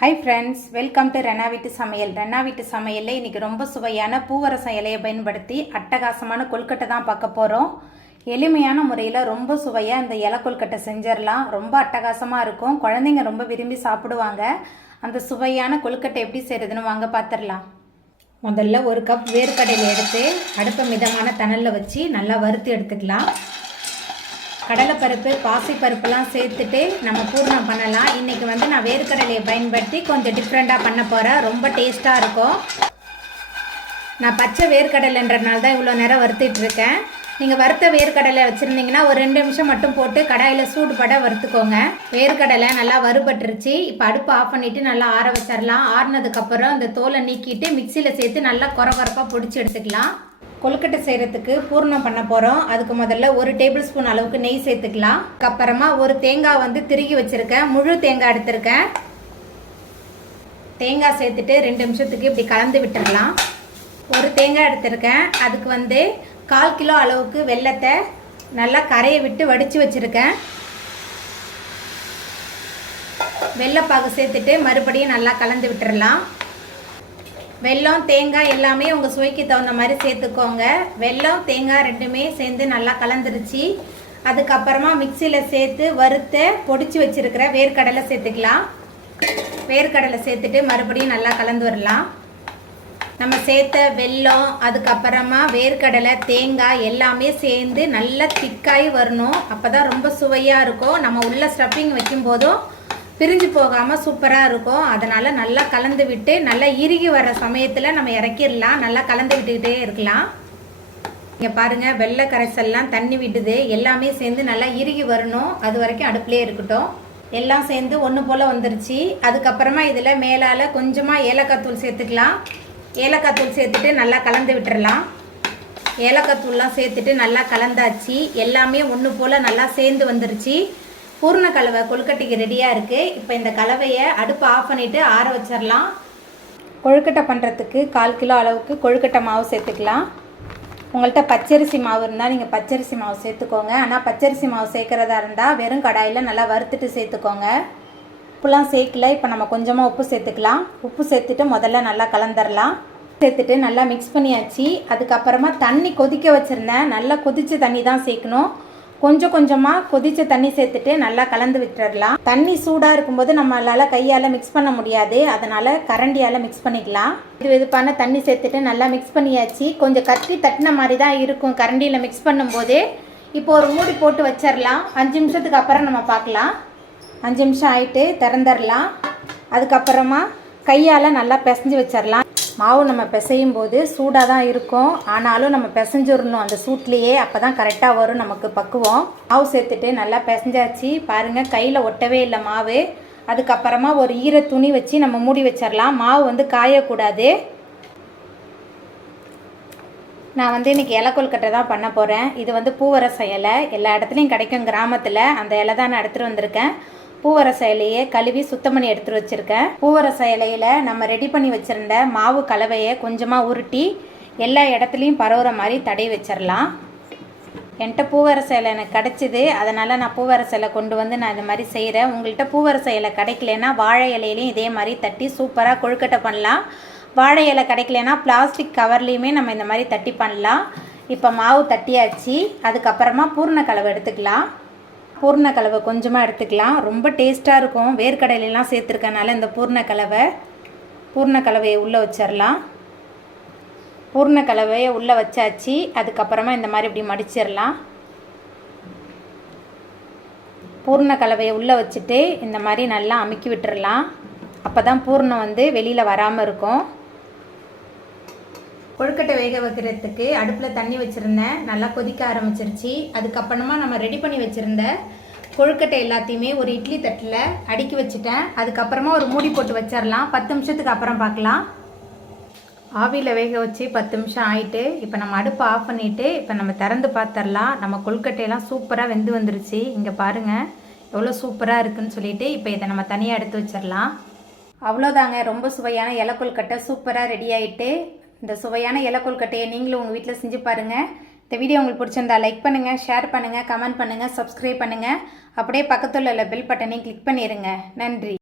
Hi friends, welcome to Renna Veetu Samayal. Renna Veetu Samayalல இன்னைக்கு ரொம்ப சுவையான பூவரச இலையை பயன்படுத்தி அட்டகாசமான கொழுக்கட்டை தான் பார்க்க போறோம். எளிமையான முறையில் ரொம்ப சுவையா இந்த இலை கொழுக்கட்டை செஞ்சிரலாம். ரொம்ப அட்டகாசமா இருக்கும். குழந்தைங்க ரொம்ப விரும்பி சாப்பிடுவாங்க. அந்த சுவையான கொழுக்கட்டை எப்படி செய்யறதுன்னு வாங்க பார்த்துடலாம். முதல்ல ஒரு கப் வேர்க்கடலை எடுத்து அடுப்பை மிதமான தணல்ல வச்சு நல்லா வறுத்து எடுத்துக்கலாம். கடலைப்பருப்பு பாசிப்பருப்புலாம் சேர்த்துட்டு நம்ம பூர்ணம் பண்ணலாம். இன்றைக்கி நான் வேர்க்கடலையை பயன்படுத்தி கொஞ்சம் டிஃப்ரெண்ட்டாக பண்ண போகிறேன். ரொம்ப டேஸ்ட்டாக இருக்கும். நான் பச்சை வேர்க்கடலைன்றனால தான் இவ்வளோ நேரம் வறுத்துட்ருக்கேன். நீங்கள் வறுத்த வேர்க்கடலை வச்சுருந்தீங்கன்னா ஒரு 2 நிமிஷம் மட்டும் போட்டு கடாயில் சூடுபட வறுத்துக்கோங்க. வேர்க்கடலை நல்லா வறுபட்டுருச்சு. இப்போ அடுப்பு ஆஃப் பண்ணிவிட்டு நல்லா ஆற வச்சிடலாம். ஆறினதுக்கப்புறம் இந்த தோலை நீக்கிட்டு மிக்சியில் சேர்த்து நல்லா கொரகொரப்பாக பொடிச்சு எடுத்துக்கலாம். கொழுக்கட்டை செய்கிறதுக்கு பூர்ணம் பண்ண போகிறோம். அதுக்கு முதல்ல 1 டேபிள் ஸ்பூன் அளவுக்கு நெய் சேர்த்துக்கலாம். அதுக்கப்புறமா ஒரு தேங்காய் திருகி வச்சுருக்கேன். முழு தேங்காய் எடுத்திருக்கேன். தேங்காய் சேர்த்துட்டு 2 நிமிஷத்துக்கு இப்படி கலந்து விட்டுடலாம். ஒரு தேங்காய் எடுத்திருக்கேன். அதுக்கு 1/4 கிலோ அளவுக்கு வெல்லத்தை நல்லா கரையை விட்டு வடித்து வச்சுருக்கேன். வெல்லைப்பாகு சேர்த்துட்டு மறுபடியும் நல்லா கலந்து விட்டுடலாம். வெல்லம் தேங்காய் எல்லாமே உங்கள் சுவைக்கு தகுந்த மாதிரி சேர்த்துக்கோங்க. வெல்லம் தேங்காய் ரெண்டுமே சேர்ந்து நல்லா கலந்துருச்சு. அதுக்கப்புறமா மிக்சியில் சேர்த்து வறுத்து பொடிச்சு வச்சுருக்கிற வேர்க்கடலை சேர்த்துக்கலாம். வேர்க்கடலை சேர்த்துட்டு மறுபடியும் நல்லா கலந்து வரலாம். நம்ம சேர்த்த வெல்லம் அதுக்கப்புறமா வேர்க்கடலை தேங்காய் எல்லாமே சேர்ந்து நல்லா திக்காகி வரணும். அப்போ தான் ரொம்ப சுவையாக இருக்கும். நம்ம உள்ள ஸ்டஃப்பிங் வைக்கும்போதும் பிரிஞ்சு போகாமல் சூப்பராக இருக்கும். அதனால் நல்லா கலந்து விட்டு நல்லா இறுகி வர சமயத்தில் நம்ம இறக்கிடலாம். நல்லா கலந்து விட்டுக்கிட்டே இருக்கலாம். இங்கே பாருங்கள், வெள்ளை கரைசல்லாம் தண்ணி விடுது. எல்லாமே சேர்ந்து நல்லா இறுகி வரணும். அது வரைக்கும் அடுப்புலேயே இருக்கட்டும். எல்லாம் சேர்ந்து ஒன்று போல் வந்துருச்சு. அதுக்கப்புறமா இதில் மேலால் கொஞ்சமாக ஏலக்காய் தூள் சேர்த்துக்கலாம். ஏலக்காய் தூள் சேர்த்துட்டு நல்லா கலந்து விட்டுறலாம். ஏலக்காய் தூள்லாம் சேர்த்துட்டு நல்லா கலந்தாச்சு. எல்லாமே ஒன்று போல் நல்லா சேர்ந்து வந்துருச்சு. பூர்ண கலவை கொழுக்கட்டைக்கு ரெடியாக இருக்குது. இப்போ இந்த கலவையை அடுப்பு ஆஃப் பண்ணிவிட்டு ஆற வச்சிடலாம். கொழுக்கட்டை பண்ணுறதுக்கு 1/4 கிலோ அளவுக்கு கொழுக்கட்டை மாவு சேர்த்துக்கலாம். உங்கள்கிட்ட பச்சரிசி மாவு இருந்தால் நீங்கள் பச்சரிசி மாவு சேர்த்துக்கோங்க. ஆனால் பச்சரிசி மாவு சேர்க்குறதா இருந்தால் வெறும் கடாயில் நல்லா வறுத்துட்டு சேர்த்துக்கோங்க. உப்புலாம் சேர்க்கல. இப்போ நம்ம கொஞ்சமாக உப்பு சேர்த்துக்கலாம். உப்பு சேர்த்துட்டு முதல்ல நல்லா கலந்துடலாம். சேர்த்துட்டு நல்லா மிக்ஸ் பண்ணியாச்சு. அதுக்கப்புறமா தண்ணி கொதிக்க வச்சுருந்தேன். நல்லா கொதித்த தண்ணி தான் சேர்க்கணும். கொஞ்சம் கொஞ்சமாக கொதித்த தண்ணி சேர்த்துட்டு நல்லா கலந்து விட்டுடலாம். தண்ணி சூடாக இருக்கும்போது நம்மளால் கையால் மிக்ஸ் பண்ண முடியாது. அதனால் கரண்டியால் மிக்ஸ் பண்ணிக்கலாம். வெதுப்பான தண்ணி சேர்த்துட்டு நல்லா மிக்ஸ் பண்ணியாச்சு. கொஞ்சம் கத்தி தட்டின மாதிரி தான் இருக்கும் கரண்டியில் மிக்ஸ் பண்ணும்போது. இப்போ ஒரு மூடி போட்டு வச்சிடலாம். 5 நிமிஷத்துக்கு அப்புறம் நம்ம பார்க்கலாம். 5 நிமிஷம் ஆகிட்டு திறந்துடலாம். அதுக்கப்புறமா கையால் நல்லா பிசைஞ்சு வச்சிடலாம். மாவு நம்ம பிசையும் போது சூடாக தான் இருக்கும். ஆனாலும் நம்ம பிசைஞ்சிடணும் அந்த சூட்லேயே. அப்போ தான் கரெக்டாக வரும் நமக்கு பக்குவம். மாவு சேர்த்துட்டு நல்லா பிசைஞ்சாச்சு. பாருங்கள், கையில் ஒட்டவே இல்லை மாவு. அதுக்கப்புறமா ஒரு ஈர துணி வச்சு நம்ம மூடி வச்சிடலாம். மாவு காயக்கூடாது. நான் இன்றைக்கி இலை கொழுக்கட்டை தான் பண்ண போகிறேன். இது பூவரச இலை. எல்லா இடத்துலையும் கிடைக்கும் கிராமத்தில். அந்த இலை தான் நான் எடுத்துகிட்டு வந்திருக்கேன். பூவரச இலையை கழுவி சுத்தம் பண்ணி எடுத்துகிட்டு வச்சுருக்கேன். பூவரச இலையில் நம்ம ரெடி பண்ணி வச்சுருந்த மாவு கலவையை கொஞ்சமாக உருட்டி எல்லா இடத்துலையும் பரவுற மாதிரி தடவி வச்சிடலாம். என்கிட்ட பூவரச இலை எனக்கு கிடச்சிது. அதனால் நான் பூவரச இலை கொண்டு நான் இந்த மாதிரி செய்கிறேன். உங்கள்கிட்ட பூவரச இலை கிடைக்கலன்னா வாழை இலையிலையும் இதே மாதிரி தட்டி சூப்பராக கொழுக்கட்டை பண்ணலாம். வாழை இலை கிடைக்கலன்னா பிளாஸ்டிக் கவர்லேயுமே நம்ம இந்த மாதிரி தட்டி பண்ணலாம். இப்போ மாவு தட்டியாச்சு. அதுக்கப்புறமா பூர்ண கலவை எடுத்துக்கலாம். பூர்ண கலவை கொஞ்சமாக எடுத்துக்கலாம். ரொம்ப டேஸ்ட்டாக இருக்கும். வேர்க்கடலையெல்லாம் சேர்த்துருக்கனால இந்த பூர்ண கலவையை உள்ளே வச்சிடலாம். பூர்ண கலவையை உள்ளே வச்சாச்சு. அதுக்கப்புறமா இந்த மாதிரி இப்படி மடிச்சிடலாம். பூர்ண கலவையை உள்ளே வச்சுட்டு இந்த மாதிரி நல்லா அமுக்கி விட்டுறலாம். அப்போ தான் பூர்ணம் வெளியில் வராமல் இருக்கும். கொழுக்கட்டை வேக வைக்கிறதுக்கு அடுப்பில் தண்ணி வச்சுருந்தேன். நல்லா கொதிக்க ஆரம்பிச்சிருச்சு. அதுக்கப்புறமா நம்ம ரெடி பண்ணி வச்சுருந்த கொழுக்கட்டை எல்லாத்தையுமே ஒரு இட்லி தட்டில் அடுக்கி வச்சுட்டேன். அதுக்கப்புறமா ஒரு மூடி போட்டு வச்சிடலாம். 10 நிமிஷத்துக்கு அப்புறம் பார்க்கலாம். ஆவியில் வேக வச்சு 10 நிமிஷம் ஆகிட்டு இப்போ நம்ம அடுப்பை ஆஃப் பண்ணிவிட்டு இப்போ நம்ம திறந்து பார்த்துடலாம். நம்ம கொழுக்கட்டையெல்லாம் சூப்பராக வெந்து வந்துருச்சு. இங்கே பாருங்கள் எவ்வளோ சூப்பராக இருக்குதுன்னு சொல்லிட்டு இப்போ இதை நம்ம தனியாக எடுத்து வச்சிடலாம். அவ்வளோதாங்க, ரொம்ப சுவையான இலை கொழுக்கட்டை சூப்பராக ரெடி ஆகிட்டு. இந்த சுவையான இலை கொழுக்கட்டையை நீங்களும் உங்கள் வீட்டில் செஞ்சு பாருங்கள். இந்த வீடியோ உங்களுக்கு பிடிச்சிருந்தா லைக் பண்ணுங்கள், ஷேர் பண்ணுங்கள், கமெண்ட் பண்ணுங்கள், சப்ஸ்கிரைப் பண்ணுங்கள். அப்படியே பக்கத்தில் உள்ள பெல் பட்டனையும் கிளிக் பண்ணிடுங்க. நன்றி.